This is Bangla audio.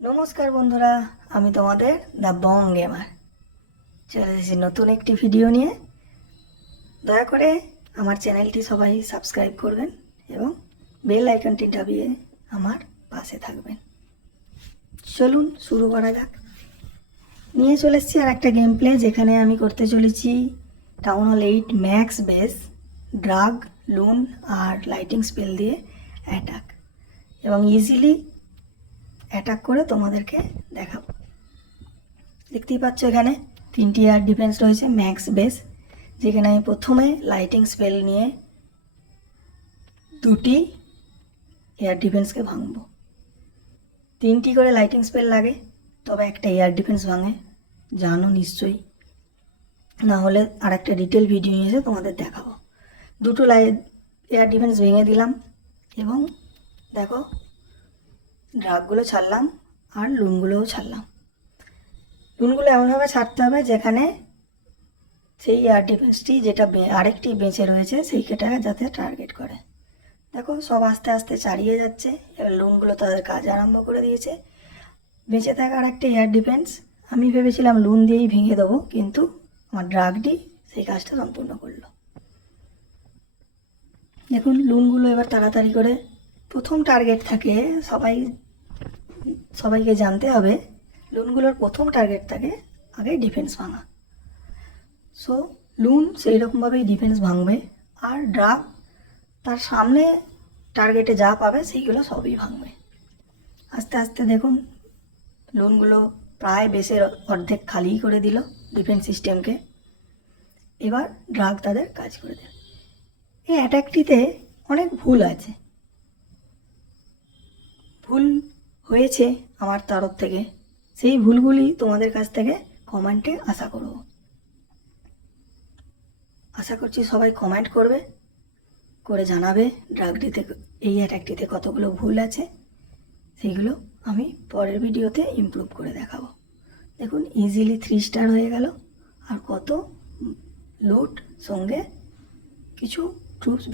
নমস্কার বন্ধুরা, আমি তোমাদের দ্য বং গেমার চলে এসেছি নতুন একটি ভিডিও নিয়ে। দয়া করে আমার চ্যানেলটি সবাই সাবস্ক্রাইব করবেন এবং বেল আইকনটি দাবিয়ে আমার পাশে থাকবেন। চলুন শুরু করা যাক। নিয়ে চলে এসেছি আর একটা গেম প্লে, যেখানে আমি করতে চলেছি town hall 8 max base dragloon আর লাইটিং স্পেল দিয়ে অ্যাটাক, এবং ইজিলি অ্যাটাক করে তোমাদেরকে দেখাবো। দেখতেই পাচ্ছ এখানে 3টি এয়ার ডিফেন্স রয়েছে ম্যাক্স বেস, যেখানে আমি প্রথমে লাইটিং স্পেল নিয়ে 2টি এয়ার ডিফেন্সকে ভাঙবো। 3টি করে লাইটিং স্পেল লাগে, তবে একটা এয়ার ডিফেন্স ভাঙে, জানো নিশ্চয়ই, না হলে আর একটা ডিটেল ভিডিও নিয়ে এসে তোমাদের দেখাবো। 2টো এয়ার ডিফেন্স ভেঙে দিলাম এবং দেখো ড্রাগগুলো ছাড়লাম আর লুনগুলোও ছাড়লাম। লুনগুলো এমনভাবে ছাড়তে হবে যেখানে সেই এয়ার ডিফেন্সটি যেটা আরেকটি বেঁচে রয়েছে সেইটাকে যাতে টার্গেট করে। দেখো সব আস্তে আস্তে ছাড়িয়ে যাচ্ছে, এবার লুনগুলো তাদের কাজ আরম্ভ করে দিয়েছে। বেঁচে থাকা আরেকটি এয়ার ডিফেন্স আমি ভেবেছিলাম লুন দিয়েই ভেঙে দেবো, কিন্তু আমার ড্রাগটি সেই কাজটা সম্পূর্ণ করলো। দেখুন লুনগুলো এবার তাড়াতাড়ি করে, প্রথম টার্গেট থাকে সবাইকে জানতে হবে লুনগুলোর প্রথম টার্গেট থাকে আগে ডিফেন্স ভাঙা। সো লুন সেই রকমভাবেই ডিফেন্স ভাঙবে, আর ড্রাগ তার সামনে টার্গেটে যা পাবে সেইগুলো সবই ভাঙবে। আস্তে আস্তে দেখুন লুনগুলো প্রায় বেসের অর্ধেক খালি করে দিল ডিফেন্স সিস্টেমকে। এবার ড্রাগ তাদের কাজ করে দেবে। এই অ্যাটাকটিতে অনেক ভুল আছে, ভুল হয়েছে আমার তরফ থেকে, সেই ভুলগুলি তোমাদের কাছ থেকে কমেন্টে আশা করব। আশা করছি সবাই কমেন্ট করবে, করে জানাবে ড্রাগটিতে, এই অ্যাটাকটিতে কতগুলো ভুল আছে, সেইগুলো আমি পরের ভিডিওতে ইমপ্রুভ করে দেখাবো। দেখুন ইজিলি 3 স্টার হয়ে গেল, আর কত লুট, সঙ্গে কিছু ট্রুপস